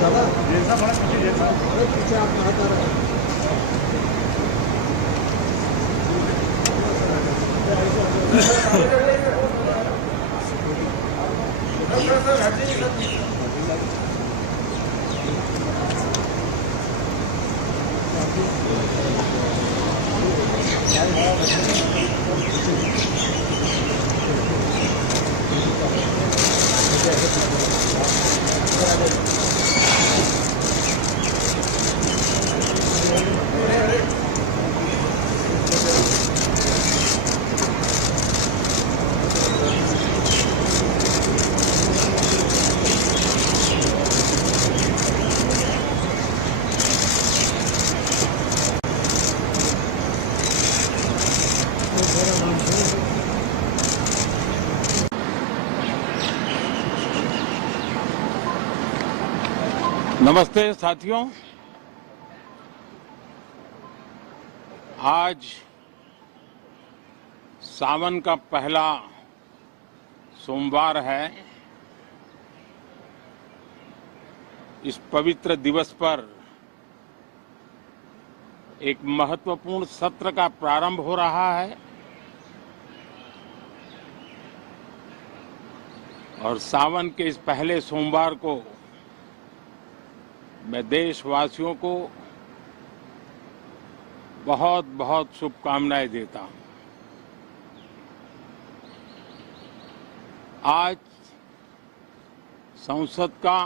जैसा बड़ा पीछे जैसा पीछे आप हटा रहे हैं। नमस्ते साथियों, आज सावन का पहला सोमवार है। इस पवित्र दिवस पर एक महत्वपूर्ण सत्र का प्रारंभ हो रहा है और सावन के इस पहले सोमवार को मैं देशवासियों को बहुत बहुत शुभकामनाएं देता हूं। आज संसद का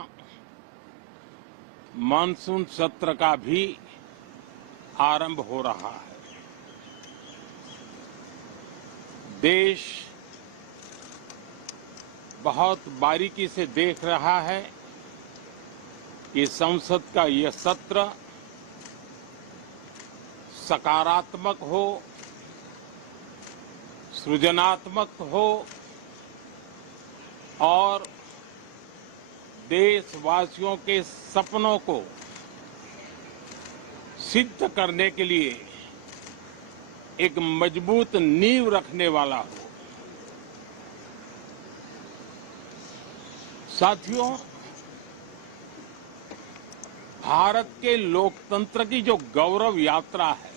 मानसून सत्र का भी आरंभ हो रहा है। देश बहुत बारीकी से देख रहा है कि संसद का यह सत्र सकारात्मक हो, सृजनात्मक हो और देशवासियों के सपनों को सिद्ध करने के लिए एक मजबूत नींव रखने वाला हो। साथियों, भारत के लोकतंत्र की जो गौरव यात्रा है,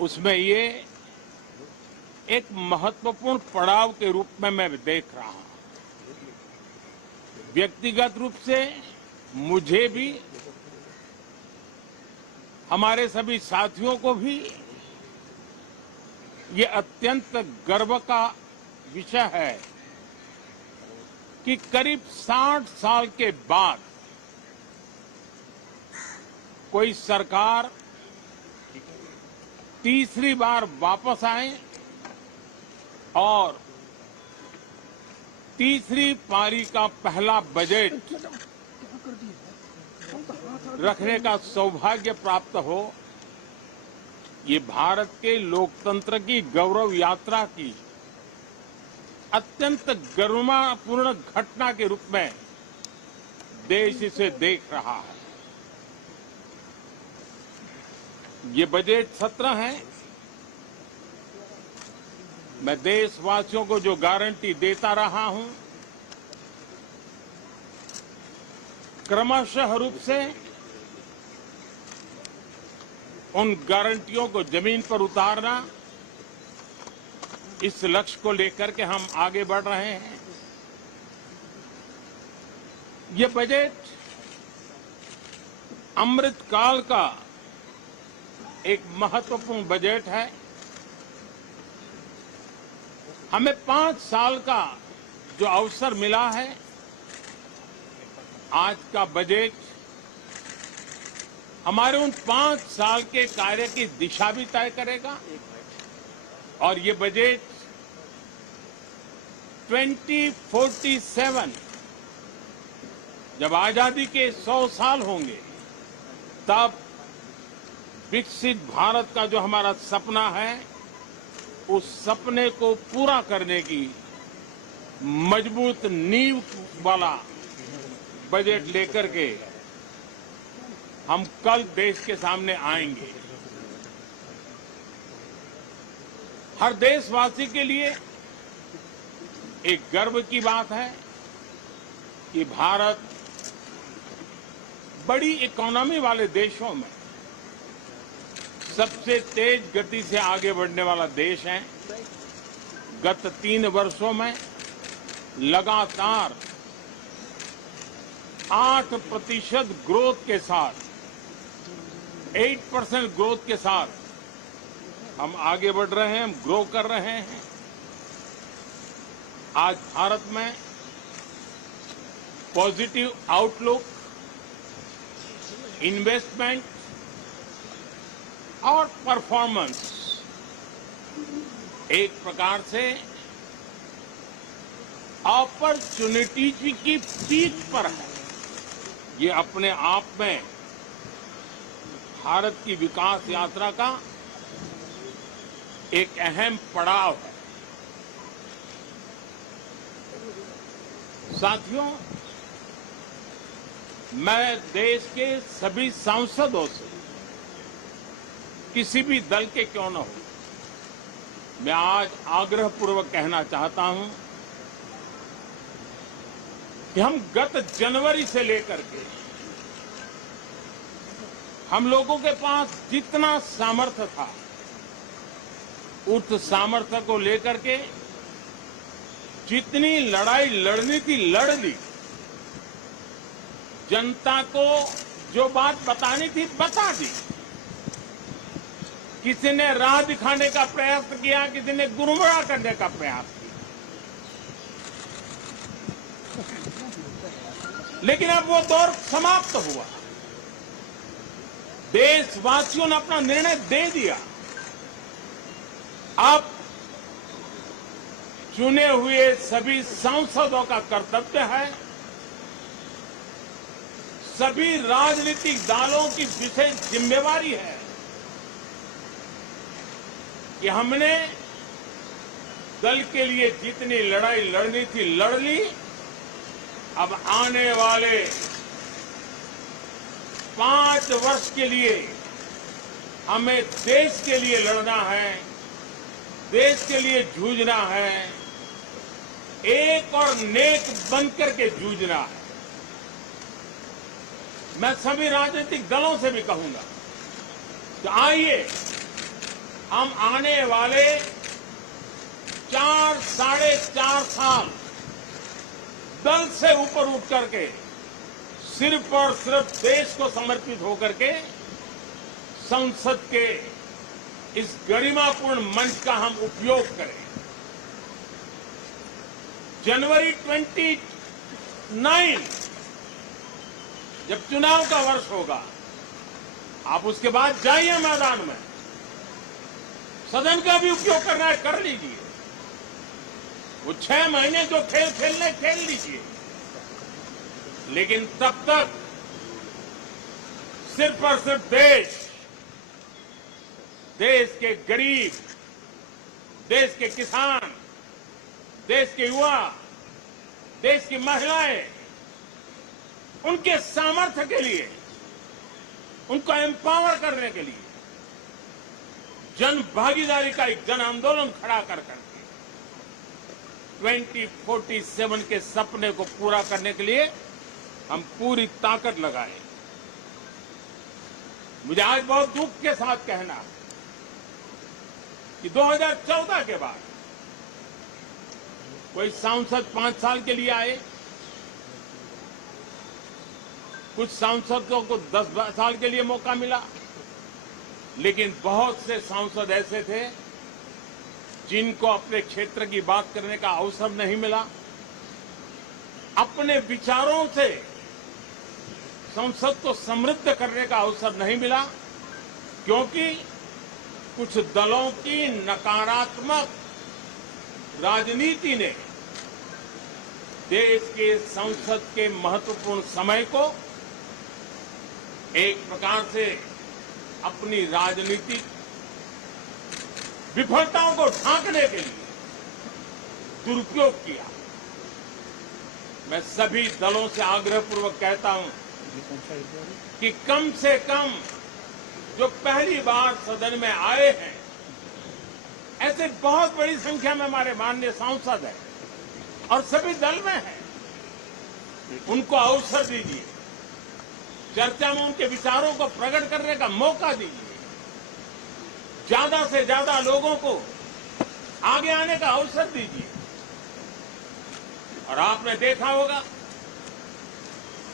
उसमें ये एक महत्वपूर्ण पड़ाव के रूप में मैं देख रहा हूं। व्यक्तिगत रूप से मुझे भी, हमारे सभी साथियों को भी ये अत्यंत गर्व का विषय है कि करीब 60 साल के बाद कोई सरकार तीसरी बार वापस आए और तीसरी पारी का पहला बजट रखने का सौभाग्य प्राप्त हो। ये भारत के लोकतंत्र की गौरव यात्रा की अत्यंत गरिमापूर्ण घटना के रूप में देश इसे देख रहा है। ये बजट सत्र है। मैं देशवासियों को जो गारंटी देता रहा हूं, क्रमशः रूप से उन गारंटियों को जमीन पर उतारना, इस लक्ष्य को लेकर के हम आगे बढ़ रहे हैं। ये बजट अमृतकाल का एक महत्वपूर्ण बजट है। हमें 5 साल का जो अवसर मिला है, आज का बजट हमारे उन 5 साल के कार्य की दिशा भी तय करेगा और ये बजट 2047 जब आजादी के 100 साल होंगे, तब विकसित भारत का जो हमारा सपना है, उस सपने को पूरा करने की मजबूत नींव वाला बजट लेकर के हम कल देश के सामने आएंगे। हर देशवासी के लिए एक गर्व की बात है कि भारत बड़ी इकोनॉमी वाले देशों में सबसे तेज गति से आगे बढ़ने वाला देश है। गत 3 वर्षों में लगातार 8% ग्रोथ के साथ 8% ग्रोथ के साथ हम आगे बढ़ रहे हैं, हम ग्रो कर रहे हैं। आज भारत में पॉजिटिव आउटलुक, इन्वेस्टमेंट और परफॉर्मेंस एक प्रकार से अपॉर्चुनिटीज की पीक पर है। ये अपने आप में भारत की विकास यात्रा का एक अहम पड़ाव है। साथियों, मैं देश के सभी सांसदों से, किसी भी दल के क्यों न हो, मैं आज आग्रहपूर्वक कहना चाहता हूं कि हम गत जनवरी से लेकर के हम लोगों के पास जितना सामर्थ्य था, उस सामर्थ्य को लेकर के जितनी लड़ाई लड़नी थी लड़ ली। जनता को जो बात बतानी थी बता दी। किसी ने राह दिखाने का प्रयास किया, किसी ने गुमराह करने का प्रयास किया, लेकिन अब वो दौर समाप्त हुआ। देशवासियों ने अपना निर्णय दे दिया। अब चुने हुए सभी सांसदों का कर्तव्य है, सभी राजनीतिक दलों की विशेष जिम्मेवारी है कि हमने दल के लिए जितनी लड़ाई लड़नी थी लड़ ली। अब आने वाले 5 वर्ष के लिए हमें देश के लिए लड़ना है, देश के लिए जूझना है, एक और नेक बनकर के जूझना है। मैं सभी राजनीतिक दलों से भी कहूंगा कि आइए हम आने वाले 4 साढ़े 4 साल दल से ऊपर उठ करके सिर्फ और सिर्फ देश को समर्पित होकर के संसद के इस गरिमापूर्ण मंच का हम उपयोग करें। जनवरी 29 जब चुनाव का वर्ष होगा, आप उसके बाद जाइए मैदान में, सदन का भी उपयोग करना है कर लीजिए। वो 6 महीने जो खेल खेलने खेल लीजिए, लेकिन तब तक सिर्फ और सिर्फ देश के गरीब, देश के किसान, देश के युवा, देश की महिलाएं, उनके सामर्थ्य के लिए, उनको एम्पावर करने के लिए जन भागीदारी का एक जन आंदोलन खड़ा कर करके 2047 के सपने को पूरा करने के लिए हम पूरी ताकत लगाएं। मुझे आज बहुत दुख के साथ कहना है कि 2014 के बाद कोई सांसद 5 साल के लिए आए, कुछ सांसदों को 10 साल के लिए मौका मिला, लेकिन बहुत से सांसद ऐसे थे जिनको अपने क्षेत्र की बात करने का अवसर नहीं मिला, अपने विचारों से संसद को समृद्ध करने का अवसर नहीं मिला, क्योंकि कुछ दलों की नकारात्मक राजनीति ने देश के संसद के महत्वपूर्ण समय को एक प्रकार से अपनी राजनीतिक विफलताओं को ढांकने के लिए दुरुपयोग किया। मैं सभी दलों से आग्रहपूर्वक कहता हूं कि कम से कम जो पहली बार सदन में आए हैं, ऐसे बहुत बड़ी संख्या में हमारे माननीय सांसद हैं और सभी दल में हैं, उनको अवसर दीजिए। चर्चा में उनके विचारों को प्रकट करने का मौका दीजिए। ज्यादा से ज्यादा लोगों को आगे आने का अवसर दीजिए। और आपने देखा होगा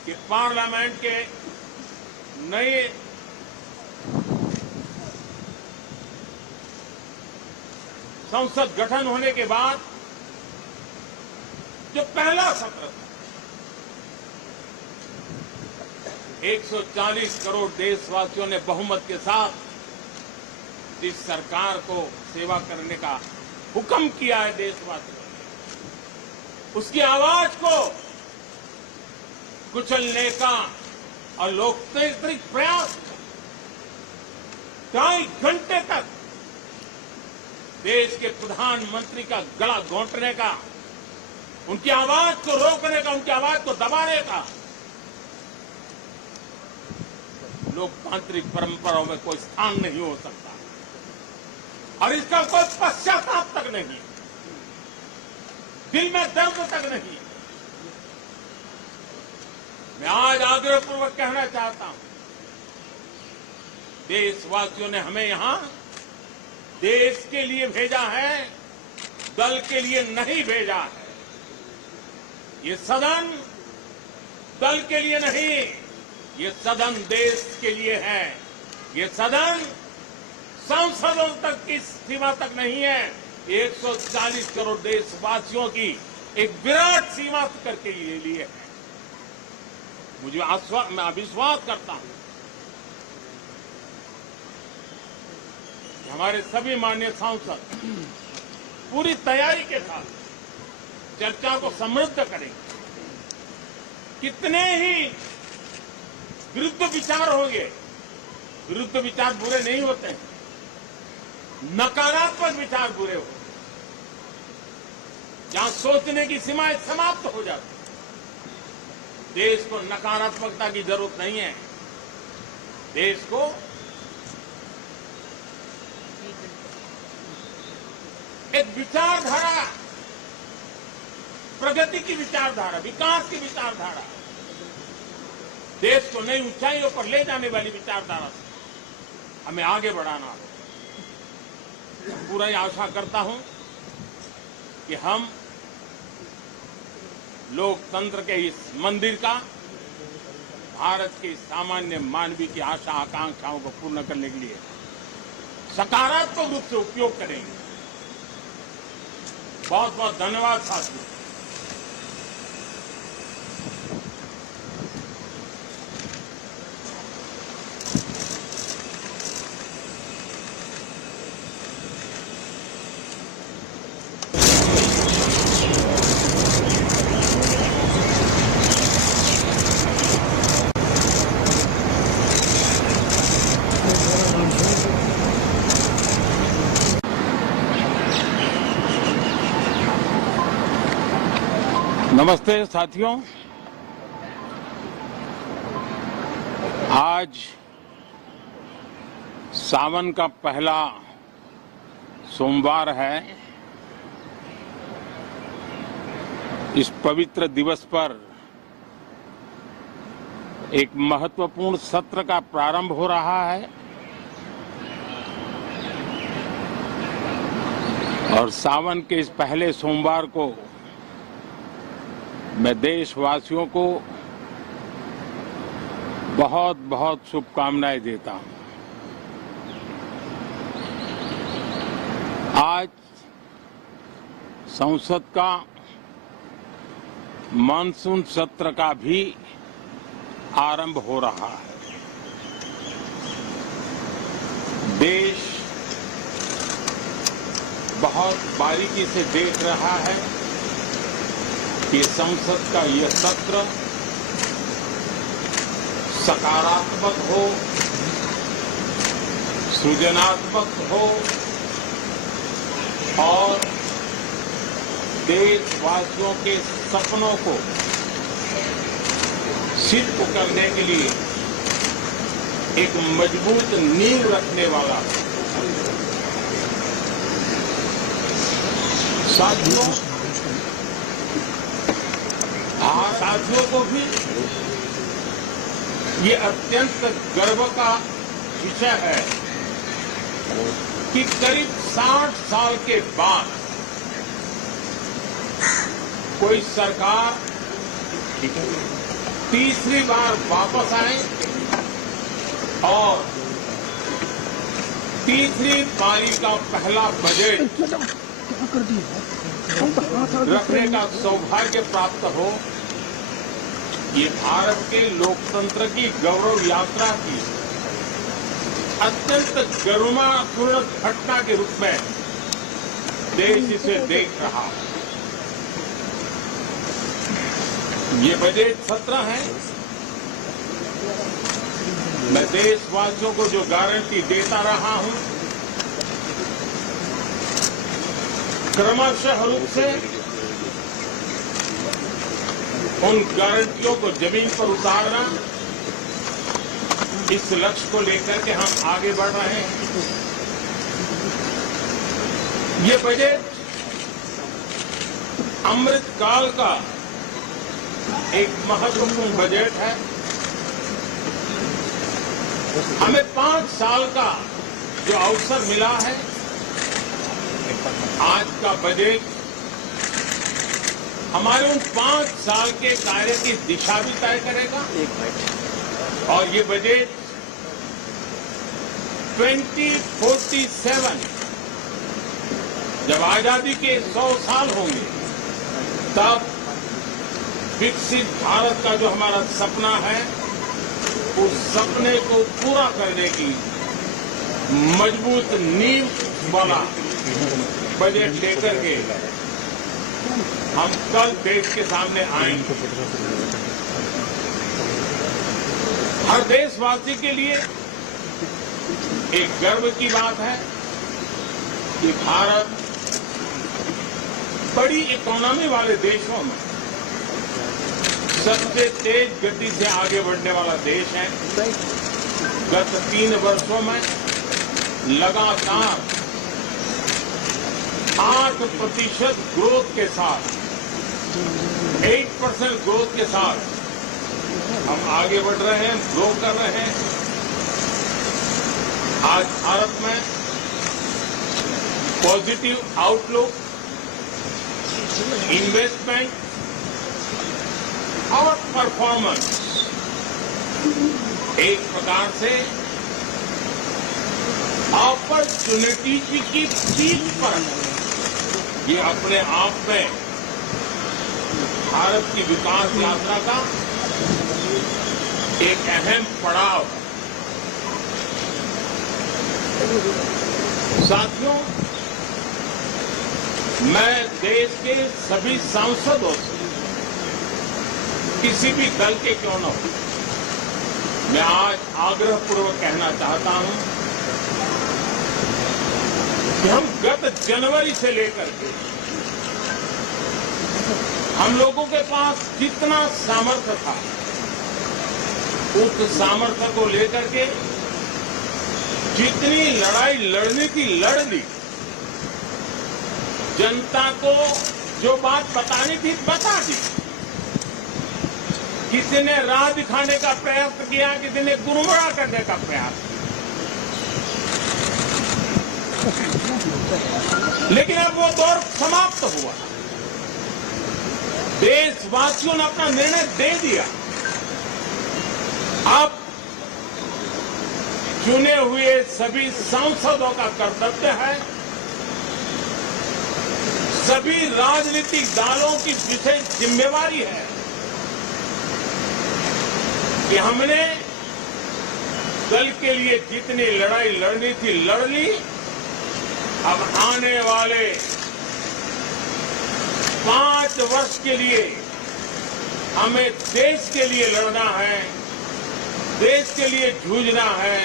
कि पार्लियामेंट के नए संसद गठन होने के बाद जो पहला सत्र था, 140 करोड़ देशवासियों ने बहुमत के साथ जिस सरकार को सेवा करने का हुक्म किया है देशवासियों ने, उसकी आवाज को कुचलने का और लोकतांत्रिक प्रयास 2.5 घंटे तक देश के प्रधानमंत्री का गला घोंटने का, उनकी आवाज को रोकने का, उनकी आवाज को दबाने का लोकतांत्रिक परंपराओं में कोई स्थान नहीं हो सकता और इसका कोई पश्चाताप तक नहीं, दिल में दर्द तक नहीं। मैं आज आग्रहपूर्वक कहना चाहता हूं, देशवासियों ने हमें यहां देश के लिए भेजा है, दल के लिए नहीं भेजा है। ये सदन दल के लिए नहीं, ये सदन देश के लिए है। ये सदन सांसदों तक की सीमा तक नहीं है, 140 करोड़ देशवासियों की एक विराट सीमा करके लिए है। मैं विश्वास करता हूं कि हमारे सभी माननीय सांसद पूरी तैयारी के साथ चर्चा को समृद्ध करेंगे। कितने ही विरुद्ध विचार होंगे, विरुद्ध विचार बुरे नहीं होते हैं, नकारात्मक विचार बुरे होते हैं। जहां सोचने की सीमाएं समाप्त हो जाती, देश को नकारात्मकता की जरूरत नहीं है। देश को एक विचारधारा, प्रगति की विचारधारा, विकास की विचारधारा, देश को नई ऊंचाइयों पर ले जाने वाली विचारधारा से हमें आगे बढ़ाना है। पूरा आशा करता हूं कि हम लोकतंत्र के इस मंदिर का भारत के सामान्य मानवीय की आशा आकांक्षाओं को पूर्ण करने के लिए सकारात्मक रूप से उपयोग करेंगे। बहुत बहुत धन्यवाद साथियों। नमस्ते साथियों, आज सावन का पहला सोमवार है। इस पवित्र दिवस पर एक महत्वपूर्ण सत्र का प्रारंभ हो रहा है और सावन के इस पहले सोमवार को मैं देशवासियों को बहुत बहुत शुभकामनाएं देता हूं। आज संसद का मानसून सत्र का भी आरंभ हो रहा है। देश बहुत बारीकी से देख रहा है कि संसद का यह सत्र सकारात्मक हो, सृजनात्मक हो और देशवासियों के सपनों को सिद्ध करने के लिए एक मजबूत नींव रखने वाला है। साथियों को भी ये अत्यंत गर्व का विषय है कि करीब 60 साल के बाद कोई सरकार तीसरी बार वापस आए और तीसरी पारी का पहला बजट रखने का सौभाग्य प्राप्त हो। ये भारत के लोकतंत्र की गौरव यात्रा की अत्यंत गरिमापूर्ण घटना के रूप में देश इसे देख रहा है। ये बजट सत्र है। मैं देशवासियों को जो गारंटी देता रहा हूं, क्रमशः रूप से उन गारंटियों को जमीन पर उतारना, इस लक्ष्य को लेकर के हम आगे बढ़ रहे हैं। ये बजट अमृतकाल का एक महत्वपूर्ण बजट है। हमें 5 साल का जो अवसर मिला है, आज का बजट हमारे उन 5 साल के कार्य की दिशा भी तय करेगा। और ये बजट 2047 जब आजादी के 100 साल होंगे, तब विकसित भारत का जो हमारा सपना है, उस सपने को पूरा करने की मजबूत नींव वाला बजट लेकर के हम कल देश के सामने आएंगे। हर देशवासी के लिए एक गर्व की बात है कि भारत बड़ी इकोनॉमी वाले देशों में सबसे तेज गति से आगे बढ़ने वाला देश है। गत 3 वर्षों में लगातार 8% ग्रोथ के साथ, 8% ग्रोथ के साथ हम आगे बढ़ रहे हैं, ग्रो कर रहे हैं। आज भारत में पॉजिटिव आउटलुक, इन्वेस्टमेंट और परफॉर्मेंस एक प्रकार से अपॉर्चुनिटी की पीक पर है। ये अपने आप में भारत की विकास यात्रा का एक अहम पड़ाव है। साथियों, मैं देश के सभी सांसदों से, किसी भी दल के क्यों न हो, मैं आज आग्रहपूर्वक कहना चाहता हूं कि हम गत जनवरी से लेकर के हम लोगों के पास जितना सामर्थ्य था, उस सामर्थ्य को लेकर के जितनी लड़ाई लड़नी थी लड़ ली। जनता को जो बात बतानी थी बता दी। किसी ने राह दिखाने का प्रयास किया, किसी ने गुमराह करने का प्रयास किया, लेकिन अब वो दौर समाप्त हुआ। देशवासियों ने अपना निर्णय दे दिया। अब चुने हुए सभी सांसदों का कर्तव्य है, सभी राजनीतिक दलों की विशेष जिम्मेवारी है कि हमने दल के लिए जितनी लड़ाई लड़नी थी लड़ ली। अब आने वाले 5 वर्ष के लिए हमें देश के लिए लड़ना है, देश के लिए जूझना है,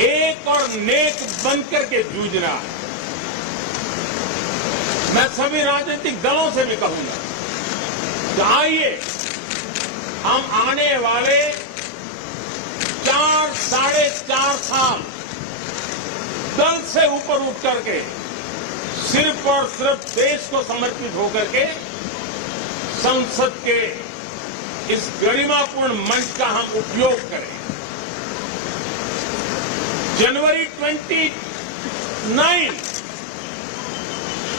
एक और नेक बनकर के जूझना है। मैं सभी राजनीतिक दलों से भी कहूंगा कि आइए हम आने वाले 4 साढ़े 4 साल दल से ऊपर उठ करके सिर्फ और सिर्फ देश को समर्पित होकर के संसद के इस गरिमापूर्ण मंच का हम उपयोग करें। जनवरी 29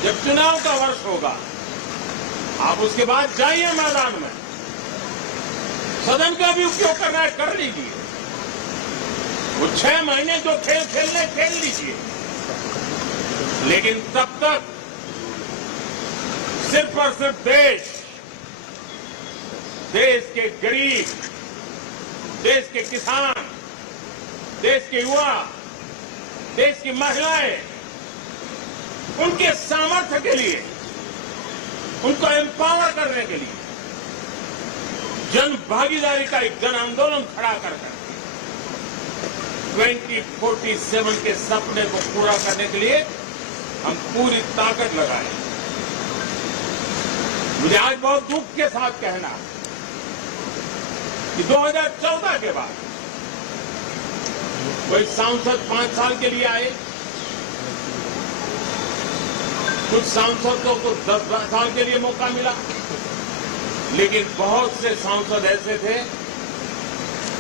जब चुनाव का वर्ष होगा, आप उसके बाद जाइए मैदान में, सदन का भी उपयोग करना है कर लीजिए। वो 6 महीने जो खेल खेलने खेल लीजिए, लेकिन तब तक सिर्फ और सिर्फ देश के गरीब, देश के किसान, देश के युवा, देश की महिलाएं, उनके सामर्थ्य के लिए, उनको एम्पावर करने के लिए जन भागीदारी का एक जन आंदोलन खड़ा कर 2047 के सपने को पूरा करने के लिए हम पूरी ताकत लगाएं। मुझे आज बहुत दुख के साथ कहना है कि 2014 के बाद कोई सांसद 5 साल के लिए आए, कुछ सांसदों को 10 साल के लिए मौका मिला, लेकिन बहुत से सांसद ऐसे थे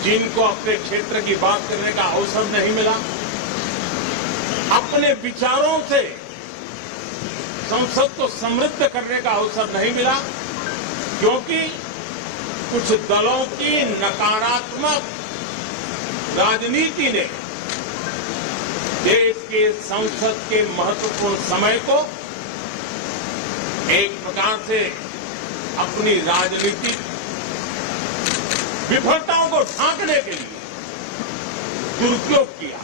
जिनको अपने क्षेत्र की बात करने का अवसर नहीं मिला, अपने विचारों से संसद को समृद्ध करने का अवसर नहीं मिला, क्योंकि कुछ दलों की नकारात्मक राजनीति ने देश के संसद के महत्वपूर्ण समय को एक प्रकार से अपनी राजनीतिक विफलताओं को ढांकने के लिए दुरुपयोग किया।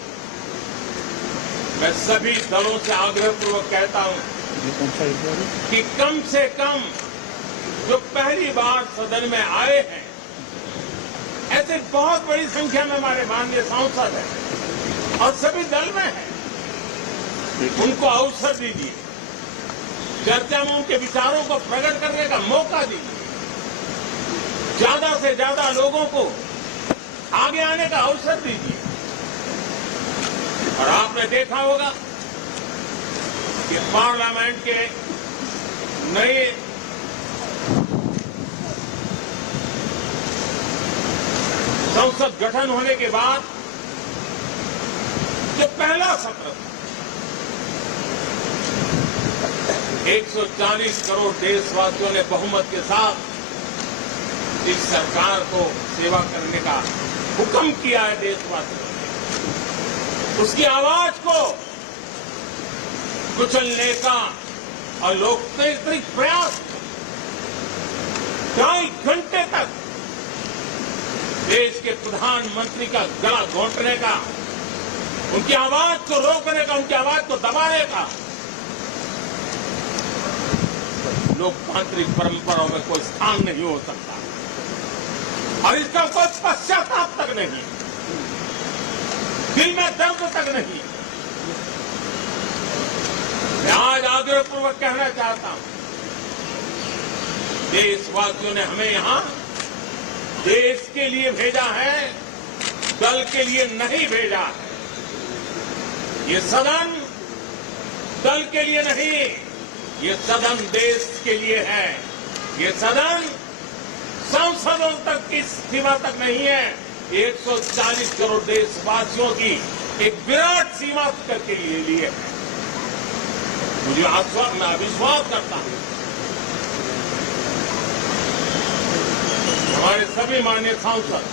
मैं सभी दलों से आग्रहपूर्वक कहता हूं कि कम से कम जो पहली बार सदन में आए हैं, ऐसे बहुत बड़ी संख्या में हमारे माननीय सांसद हैं और सभी दल में हैं, उनको अवसर दीजिए, चर्चा में उनके विचारों को प्रकट करने का मौका दीजिए, ज्यादा से ज्यादा लोगों को आगे आने का अवसर दीजिए। और आपने देखा होगा कि पार्लियामेंट के नए संसद गठन होने के बाद जो पहला सत्र था, 140 करोड़ देशवासियों ने बहुमत के साथ इस सरकार को सेवा करने का हुक्म किया है देशवासियों ने। उसकी आवाज को कुचलने का और लोकतांत्रिक प्रयास 2.5 घंटे तक देश के प्रधानमंत्री का गला घोंटने का, उनकी आवाज को रोकने का, उनकी आवाज को दबाने का लोकतांत्रिक परंपराओं में कोई स्थान नहीं हो सकता और इसका कोई पश्चाताप तक नहीं, दिल में दर्द तक नहीं। मैं आज आग्रहपूर्वक कहना चाहता हूं, देशवासियों ने हमें यहां देश के लिए भेजा है, दल के लिए नहीं भेजा है। ये सदन दल के लिए नहीं, ये सदन देश के लिए है। ये सदन सांसदों तक की सीमा तक नहीं है, 140 करोड़ देशवासियों की एक विराट सीमा तक के लिए है। मुझे मैं विश्वास करता हूं हमारे सभी माननीय सांसद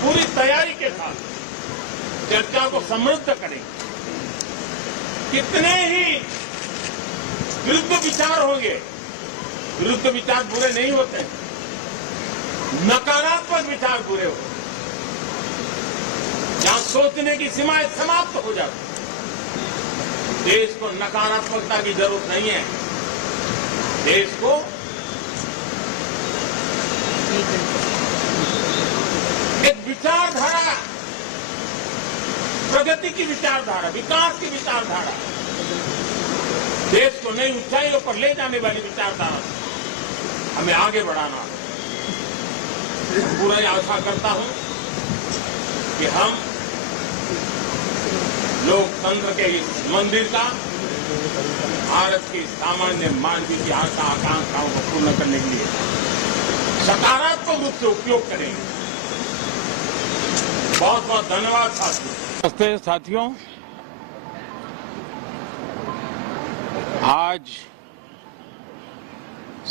पूरी तैयारी के साथ चर्चा को समृद्ध करेंगे। कितने ही विरुद्ध विचार होंगे, विरुद्ध विचार बुरे नहीं होते, नकारात्मक विचार बुरे होते, जहां सोचने की सीमाएं समाप्त हो जाती। देश को नकारात्मकता की जरूरत नहीं है, देश को एक विचारधारा, प्रगति की विचारधारा, विकास की विचारधारा, देश को नई ऊंचाइयों पर ले जाने वाली विचारधारा हमें आगे बढ़ाना है। पूरा आशा करता हूं कि हम लोकतंत्र के इस मंदिर का, भारत की सामान्य मानवीय की आशा आकांक्षाओं को पूर्ण करने के लिए सकारात्मक रूप से उपयोग करेंगे। बहुत बहुत धन्यवाद साथियों। नमस्ते साथियों, आज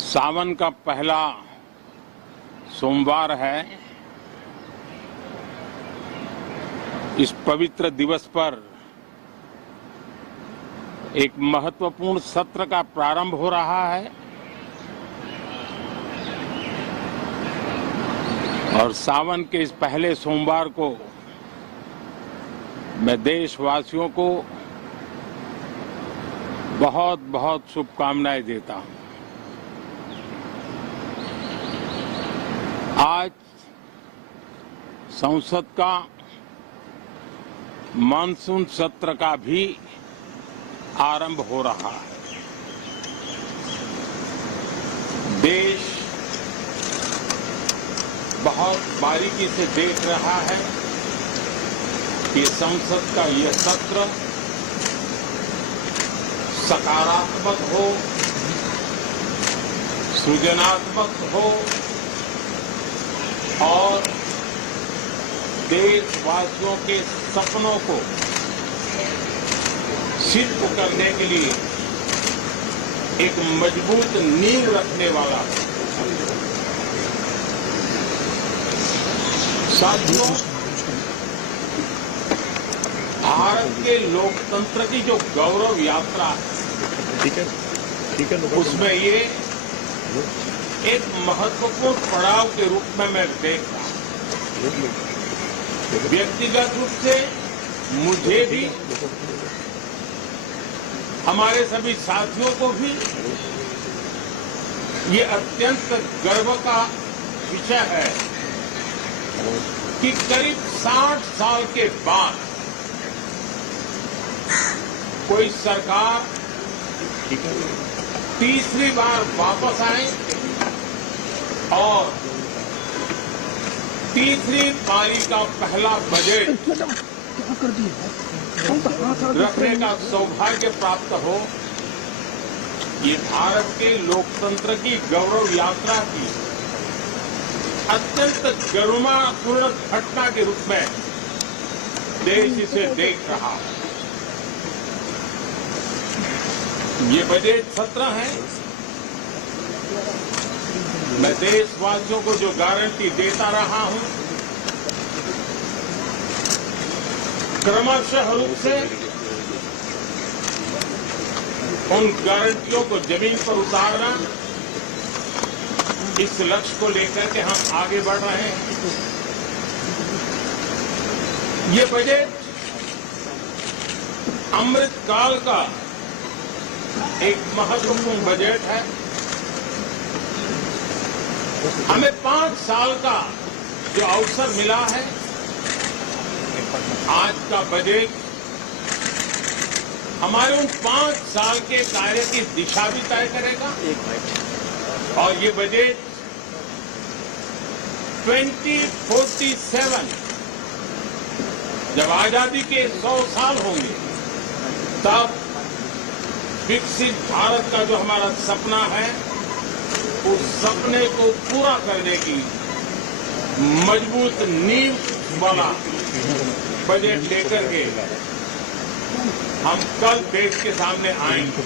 सावन का पहला सोमवार है। इस पवित्र दिवस पर एक महत्वपूर्ण सत्र का प्रारंभ हो रहा है और सावन के इस पहले सोमवार को मैं देशवासियों को बहुत बहुत शुभकामनाएं देता हूं। आज संसद का मानसून सत्र का भी आरंभ हो रहा है। देश बहुत बारीकी से देख रहा है कि संसद का यह सत्र सकारात्मक हो, सृजनात्मक हो और देशवासियों के सपनों को सिद्ध करने के लिए एक मजबूत नींव रखने वाला है। साथियों, भारत के लोकतंत्र की जो गौरव यात्रा है, उसमें ये एक महत्वपूर्ण पड़ाव के रूप में मैं देख रहा हूं। व्यक्तिगत रूप से मुझे भी, हमारे सभी साथियों को भी ये अत्यंत गर्व का विषय है कि करीब 60 साल के बाद कोई सरकार तीसरी बार वापस आए और तीसरी पारी का पहला बजट रखने का सौभाग्य प्राप्त हो। ये भारत के लोकतंत्र की गौरव यात्रा की अत्यंत गरिमापूर्ण घटना के रूप में देश इसे देख रहा है। ये बजट सत्र है। मैं देशवासियों को जो गारंटी देता रहा हूं, क्रमशः रूप से उन गारंटियों को जमीन पर उतारना, इस लक्ष्य को लेकर के हम आगे बढ़ रहे हैं। ये बजट अमृतकाल का एक महत्वपूर्ण बजट है। हमें 5 साल का जो अवसर मिला है, आज का बजट हमारे उन 5 साल के कार्य की दिशा भी तय करेगा। और ये बजट 2047 जब आजादी के 100 साल होंगे, तब विकसित भारत का जो हमारा सपना है, उस सपने को पूरा करने की मजबूत नींव वाला बजट लेकर के हम कल देश के सामने आएंगे।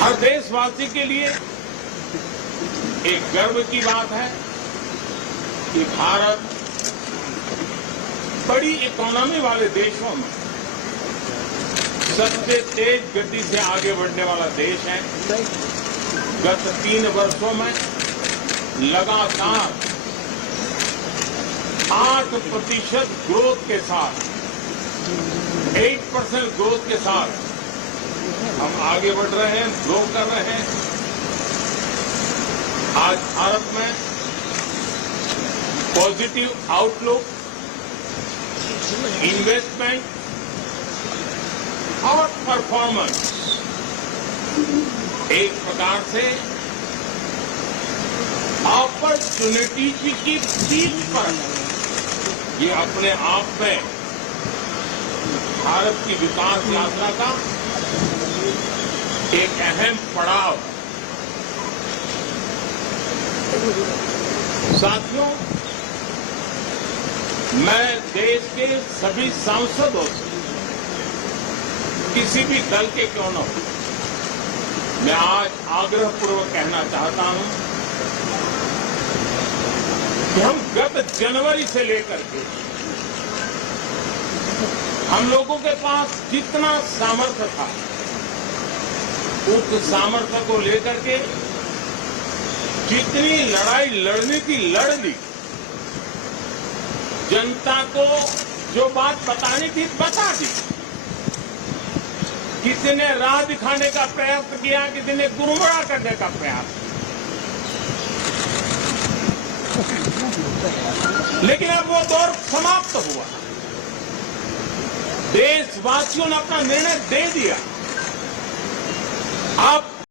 हर देशवासी के लिए एक गर्व की बात है कि भारत बड़ी इकोनॉमी वाले देशों में सबसे तेज गति से आगे बढ़ने वाला देश है। गत 3 वर्षों में लगातार 8% ग्रोथ के साथ, 8% ग्रोथ के साथ हम आगे बढ़ रहे हैं, ग्रो कर रहे हैं। आज भारत में पॉजिटिव आउटलुक, इन्वेस्टमेंट और परफॉर्मेंस एक प्रकार से अपॉर्चुनिटी की पीक पर ये अपने आप में भारत की विकास यात्रा का एक अहम पड़ाव साथियों, मैं देश के सभी सांसदों से किसी भी दल के क्यों न हो, मैं आज आग्रहपूर्वक कहना चाहता हूं कि हम गत जनवरी से लेकर के हम लोगों के पास जितना सामर्थ्य था, उस सामर्थ्य को लेकर के जितनी लड़ाई लड़नी थी लड़ ली। जनता को जो बात बतानी थी बता दी। किसी ने राह दिखाने का प्रयास किया, किसी ने गुमराह करने का प्रयास किया, लेकिन अब वो दौर समाप्त हुआ। देशवासियों ने अपना निर्णय दे दिया। अब